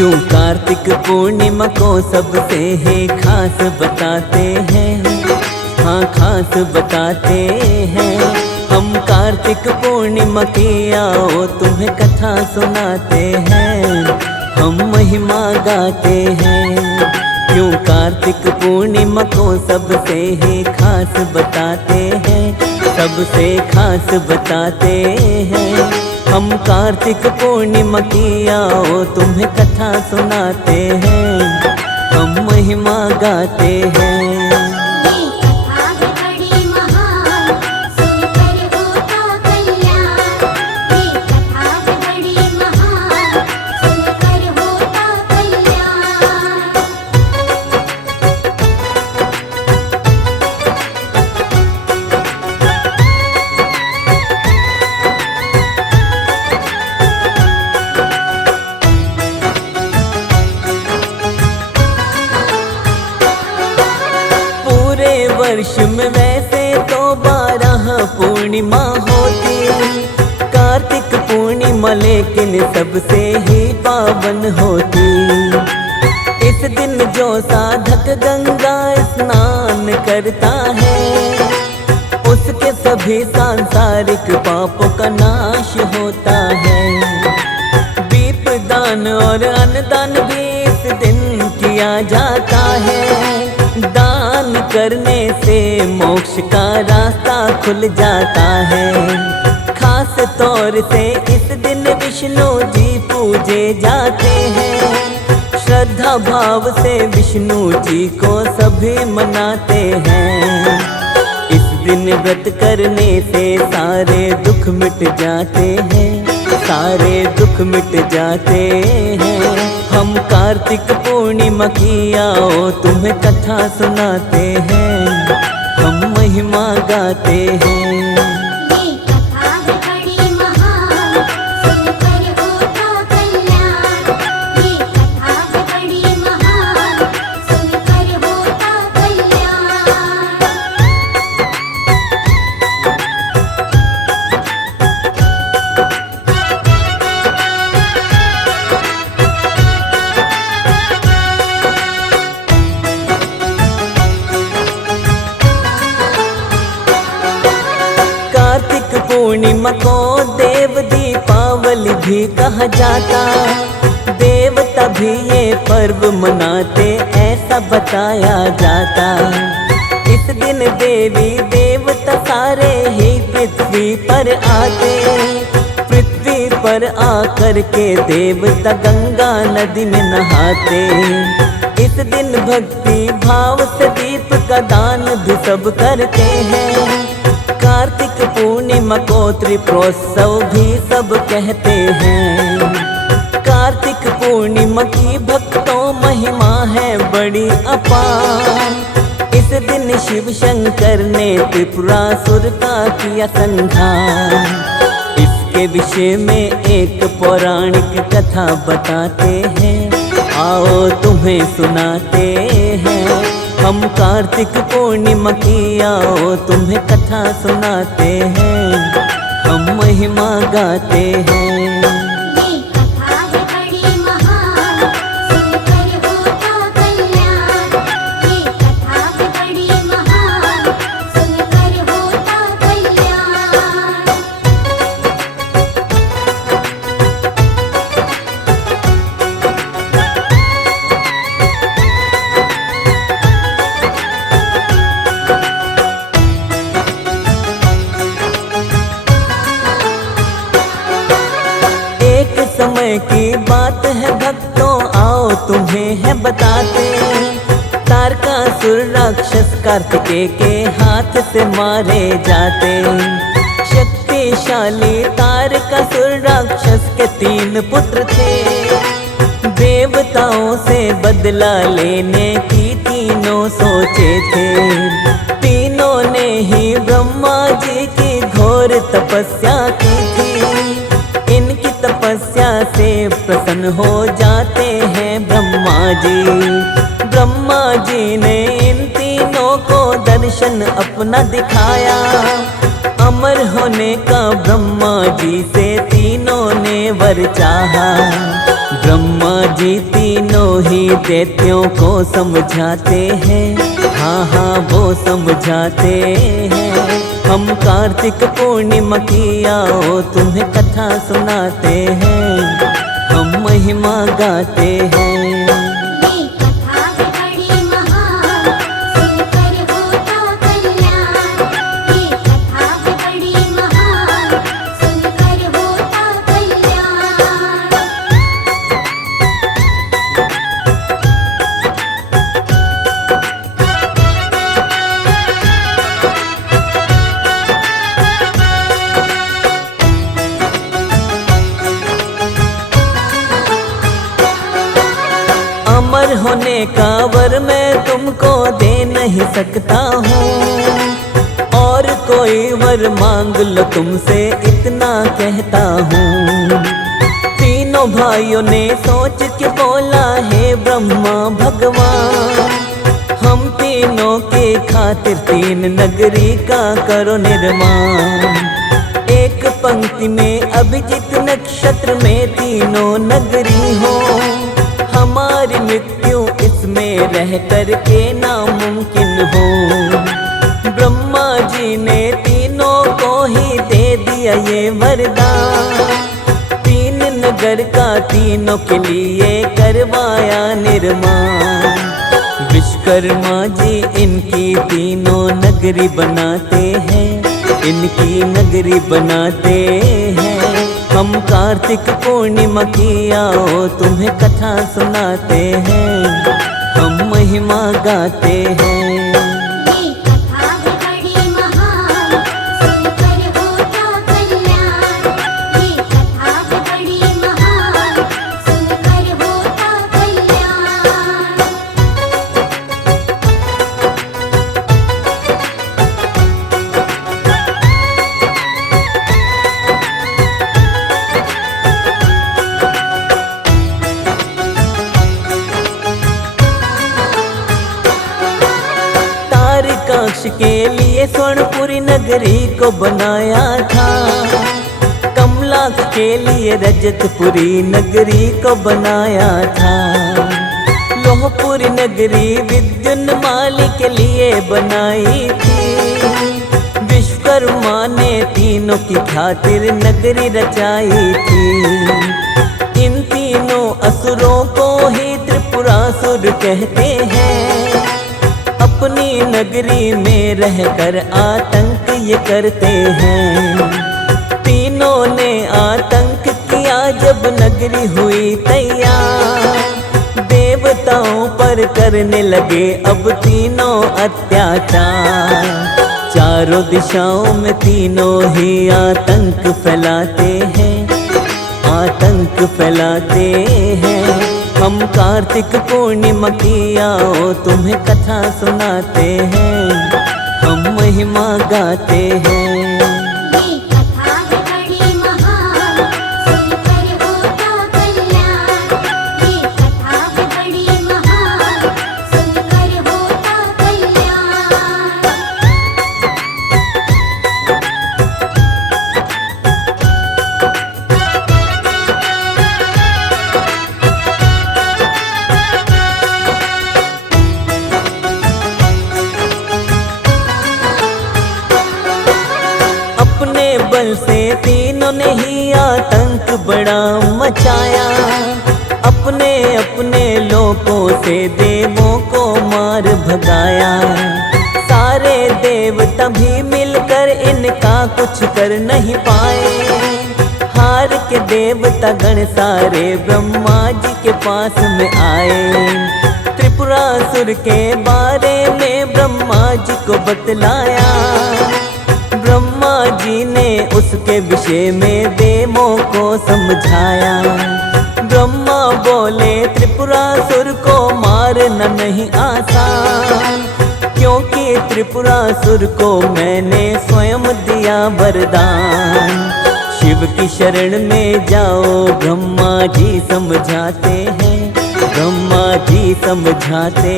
क्यों कार्तिक पूर्णिमा को सबसे है खास बताते हैं, हाँ खास बताते हैं। हम कार्तिक पूर्णिमा की आओ तुम्हें कथा सुनाते हैं, हम महिमा गाते हैं। क्यों कार्तिक पूर्णिमा को सबसे ही खास बताते हैं, सबसे खास बताते हैं। हम कार्तिक पूर्णिमा की आओ तुम्हें कथा सुनाते हैं, हम महिमा गाते हैं। वर्ष में वैसे तो 12 पूर्णिमा होती, कार्तिक पूर्णिमा लेकिन सबसे ही पावन होती। इस दिन जो साधक गंगा स्नान करता है, उसके सभी सांसारिक पापों का नाश होता है। दीप दान और अन्नदान भी इस दिन किया जाता है। दान करने से मोक्ष का रास्ता खुल जाता है। खास तौर से इस दिन विष्णु जी पूजे जाते हैं। श्रद्धा भाव से विष्णु जी को सभी मनाते हैं। इस दिन व्रत करने से सारे दुख मिट जाते हैं, सारे दुख मिट जाते हैं। हम कार्तिक पूर्णिमा की आओ तुम्हें कथा सुनाते हैं, हम महिमा गाते हैं। पूर्णिमा को देव दीपावली भी कहा जाता। देवता भी ये पर्व मनाते ऐसा बताया जाता। इस दिन देवी देवता सारे ही पृथ्वी पर आते। पृथ्वी पर आकर के देवता गंगा नदी में नहाते। इस दिन भक्ति भाव से दीप का दान भी सब करते हैं। कार्तिक पूर्णिमा को त्रिपुरोत्सव भी सब कहते हैं। कार्तिक पूर्णिमा की भक्तों महिमा है बड़ी अपार। इस दिन शिव शंकर ने त्रिपुरासुर का किया संहार। इसके विषय में एक पौराणिक कथा बताते हैं, आओ तुम्हें सुनाते हैं। हम कार्तिक पूर्णिमा की आओ तुम्हें कथा सुनाते हैं, हम महिमा गाते हैं। समय की बात है भक्तों, आओ तुम्हें है बताते। तारकासुर राक्षस कार्तिकेय के हाथ से मारे जाते। शक्तिशाली तारकासुर राक्षस के 3 पुत्र थे। देवताओं से बदला लेने की तीनों सोचे थे। तीनों ने ही ब्रह्मा जी की घोर तपस्या की थी। इनकी तपस्या से प्रसन्न हो जाते हैं ब्रह्मा जी। ब्रह्मा जी ने इन तीनों को दर्शन अपना दिखाया। अमर होने का ब्रह्मा जी से तीनों ने वर चाहा। ब्रह्मा जी तीनों ही दैत्यों को समझाते हैं, हाँ हाँ वो समझाते हैं। हम कार्तिक पूर्णिमा की आओ तुम्हें कथा सुनाते हैं, हम महिमा गाते हैं। ये कथा है बड़ी महान, सुनकर होता कल्याण। ये कथा है बड़ी महान, सुनकर होता कल्याण। अमर होने का वर मैं तुमको दे नहीं सकता हूँ, और कोई वर मांग लो तुमसे इतना कहता हूँ। तीनों भाइयों ने सोच के बोला है ब्रह्मा भगवान, हम तीनों के खातिर तीन नगरी का करो निर्माण। एक पंक्ति में अभिजीत नक्षत्र में तीनों नगरी हो, हमारी मृत्यु इसमें रह कर के नामुमकिन हो। ब्रह्मा जी ने तीनों को ही दे दिया ये वरदान, तीन नगर का तीनों के लिए करवाया निर्माण। विश्वकर्मा जी इनकी तीनों नगरी बनाते हैं, इनकी नगरी बनाते हैं। हम कार्तिक पूर्णिमा की आओ तुम्हें कथा सुनाते हैं, हम महिमा गाते हैं। ये कथा है बड़ी महान, सुनकर होता कल्याण। ये कथा है बड़ी महान, सुनकर होता कल्याण। तारकाक्ष के लिए स्वर्णपुरी नगरी को बनाया था, कमलाक्ष के लिए रजतपुरी नगरी को बनाया था। लोहपुरी नगरी विद्युन्माली के लिए बनाई थी। विश्वकर्मा ने तीनों की खातिर नगरी रचाई थी। इन तीनों असुरों को ही त्रिपुरासुर कहते हैं, अपनी नगरी में रहकर आतंक ये करते हैं। तीनों ने आतंक किया जब नगरी हुई तैयार, देवताओं पर करने लगे अब तीनों अत्याचार। चारों दिशाओं में तीनों ही आतंक फैलाते हैं, आतंक फैलाते हैं। हम कार्तिक पूर्णिमा की आओ तुम्हें कथा सुनाते हैं, हम महिमा गाते हैं। ये कथा है बड़ी महान, सुनकर होता कल्याण। ये कथा है बड़ी महान, सुनकर होता कल्याण। अपने बल से तीनों ने ही आतंक बड़ा मचाया, अपने अपने लोगों से देवों को मार भगाया। सारे देवता भी मिलकर इनका कुछ कर नहीं पाए। हार के देवता गण सारे ब्रह्मा जी के पास में आए। त्रिपुरासुर के बारे में ब्रह्मा जी को बतलाया, ब्रह्मा जी ने उसके विषय में देवों को समझाया। ब्रह्मा बोले त्रिपुरासुर को मारना नहीं आसान, क्योंकि त्रिपुरासुर को मैंने स्वयं दिया वरदान। शिव की शरण में जाओ ब्रह्मा जी समझाते हैं, ब्रह्मा जी समझाते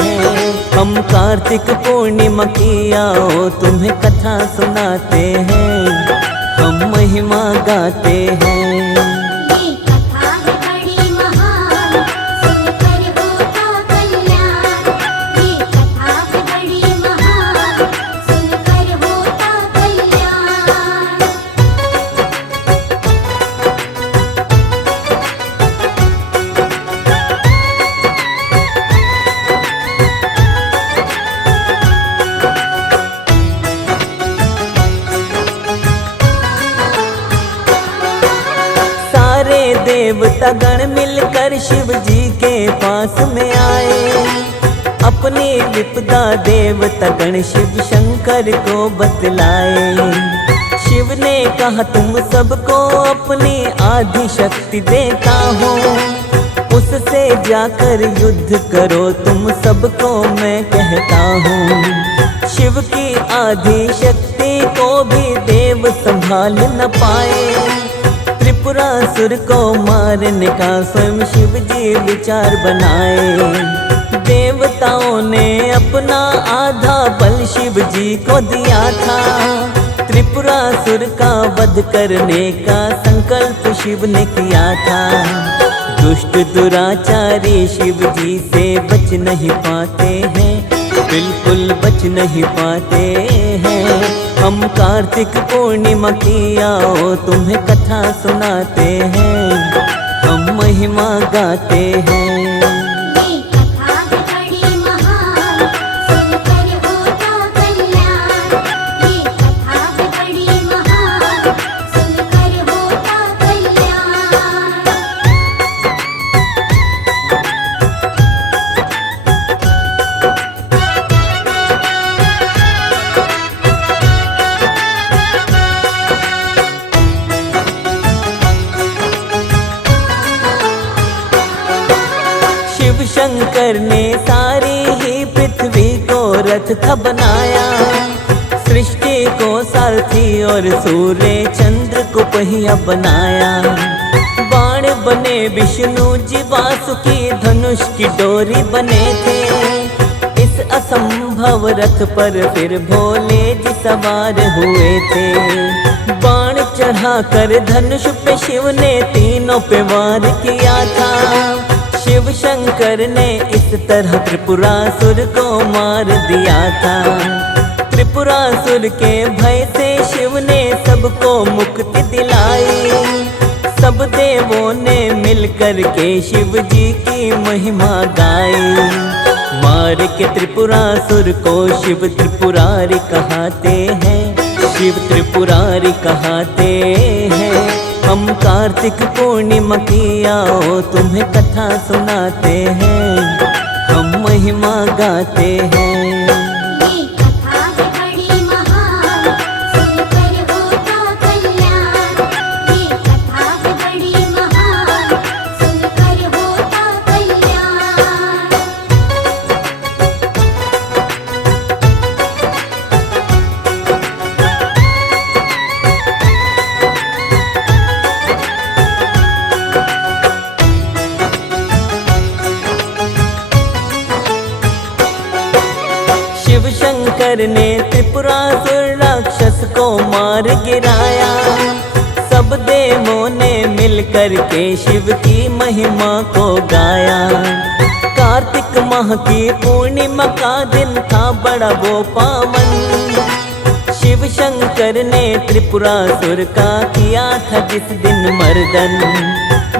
हैं। हम कार्तिक पूर्णिमा की आओ तुम्हें कथा सुनाते हैं, हम महिमा गाते हैं। ये कथा है बड़ी देवता गण मिलकर शिव जी के पास में आए। अपनी विपदा देवता गण शिव शंकर को बतलाए। शिव ने कहा तुम सबको अपनी आदि शक्ति देता हूँ, उससे जाकर युद्ध करो तुम सबको मैं कहता हूँ। शिव की आदि शक्ति को भी देव संभाल न पाए। त्रिपुरासुर को मारने का स्वयं शिव जी विचार बनाए। देवताओं ने अपना आधा बल शिव जी को दिया था। त्रिपुरासुर का वध करने का संकल्प शिव ने किया था। दुष्ट दुराचारी शिव जी से बच नहीं पाते हैं, बिल्कुल बच नहीं पाते हैं। हम कार्तिक पूर्णिमा की आओ तुम्हें कथा सुनाते हैं, हम महिमा गाते हैं। ये कथा है बड़ी महान, सुनकर होता कल्याण। ये कथा है बड़ी महान, सुनकर होता कल्याण। शिव शंकर ने सारी ही पृथ्वी को रथ था बनाया। सृष्टि को सारथी और सूर्य चंद्र को पहिया बनाया। बाण बने विष्णु जी, वासुकी धनुष की डोरी बने थे। इस असंभव रथ पर फिर भोले जी सवार हुए थे। बाण चढ़ाकर धनुष पे शिव ने तीनों पे वार किया था। शिव शंकर ने इस तरह त्रिपुरासुर को मार दिया था। त्रिपुरासुर के भय से शिव ने सबको मुक्ति दिलाई। सब देवों ने मिलकर के शिव जी की महिमा गाई। मार के त्रिपुरासुर को शिव त्रिपुरारी कहते हैं, शिव त्रिपुरारी कहते हैं। हम कार्तिक पूर्णिमा की आओ तुम्हें कथा सुनाते हैं, हम महिमा गाते हैं। ये कथा है बड़ी महान, सुनकर होता कल्याण। ये कथा है बड़ी महान, सुनकर होता कल्याण। शिव शंकर ने त्रिपुरासुर राक्षस को मार गिराया। सब देवों ने मिलकर के शिव की महिमा को गाया। कार्तिक माह की पूर्णिमा का दिन था बड़ा वो पावन। शिव शंकर ने त्रिपुरासुर का किया था जिस दिन मर्दन।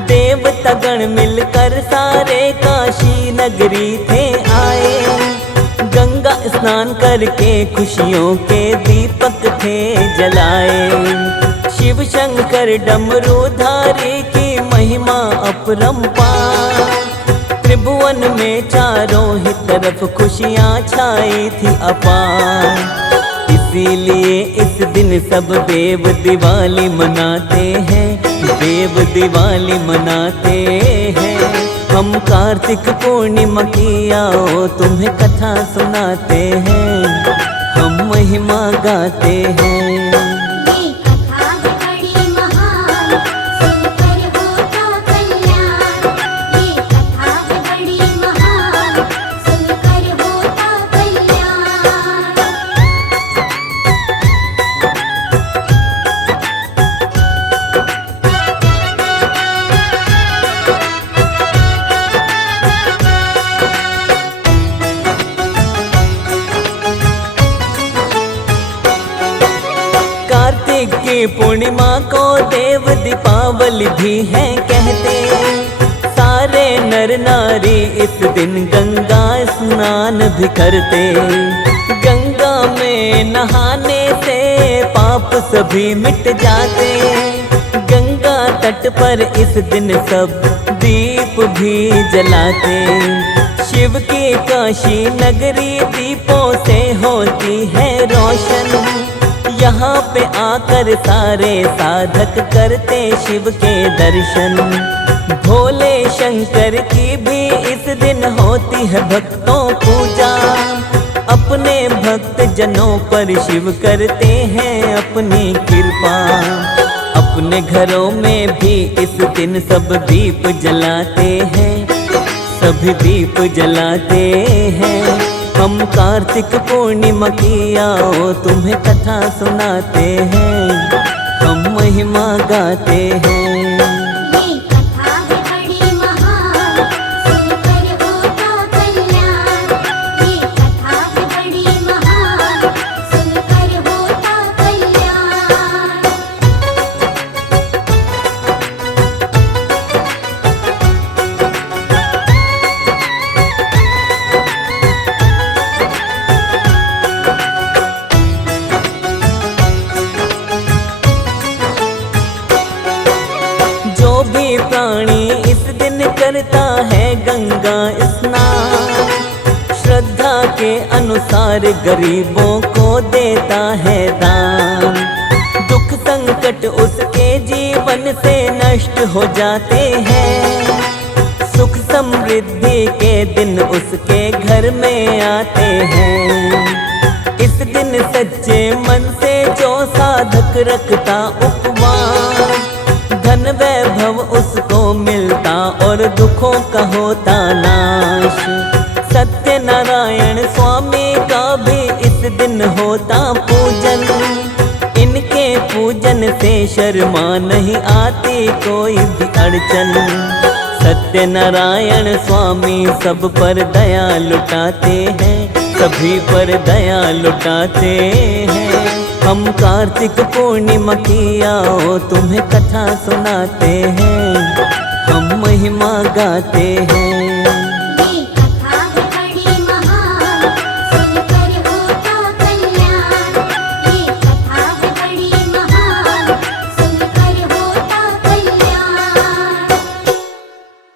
देवता गण मिलकर सारे काशी नगरी थे आए। गंगा स्नान करके खुशियों के दीपक थे जलाए। शिव शंकर डमरूधारी की महिमा अपरंपार। त्रिभुवन में चारों ही तरफ खुशियाँ छाई थी अपार। इसीलिए इस दिन सब देव दिवाली मनाते हैं, देव दिवाली मनाते हैं। हम कार्तिक पूर्णिमा की आओ तुम्हें कथा सुनाते हैं, हम महिमा गाते हैं। ये कथा है बड़ी महान, सुनकर होता कल्याण। ये कथा है बड़ी महान, सुनकर होता कल्याण। कार्तिक की पूर्णिमा को देव दीपावली भी है कहते। सारे नर नारी इस दिन गंगा स्नान भी करते। गंगा में नहाने से पाप सभी मिट जाते। गंगा तट पर इस दिन सब दीप भी जलाते। शिव की काशी नगरी दीपों से होती है रोशन। यहाँ पे आकर सारे साधक करते शिव के दर्शन। भोले शंकर की भी इस दिन होती है भक्तों पूजा। अपने भक्त जनों पर शिव करते हैं अपनी कृपा। अपने घरों में भी इस दिन सब दीप जलाते हैं, सभी दीप जलाते हैं। हम कार्तिक पूर्णिमा की आओ तुम्हें कथा सुनाते हैं, हम महिमा गाते हैं। ये कथा है बड़ी महान, सुनकर होता कल्याण। ये कथा है बड़ी महान, सुनकर होता कल्याण। जो भी प्राणी इस दिन करता है गंगा स्नान, श्रद्धा के अनुसार गरीबों को देता है दान। दुख संकट उसके जीवन से नष्ट हो जाते हैं। सुख समृद्धि के दिन उसके घर में आते हैं। इस दिन सच्चे मन से जो साधक रखता उपवास, धन वैभव उसको मिलता और दुखों का होता नाश। सत्यनारायण स्वामी का भी इस दिन होता पूजन। इनके पूजन से शर्मा नहीं आती कोई भी अड़चन। सत्यनारायण स्वामी सब पर दया लुटाते हैं, सभी पर दया लुटाते हैं। हम कार्तिक पूर्णिमा की आओ तुम्हें कथा सुनाते हैं, हम महिमा गाते हैं।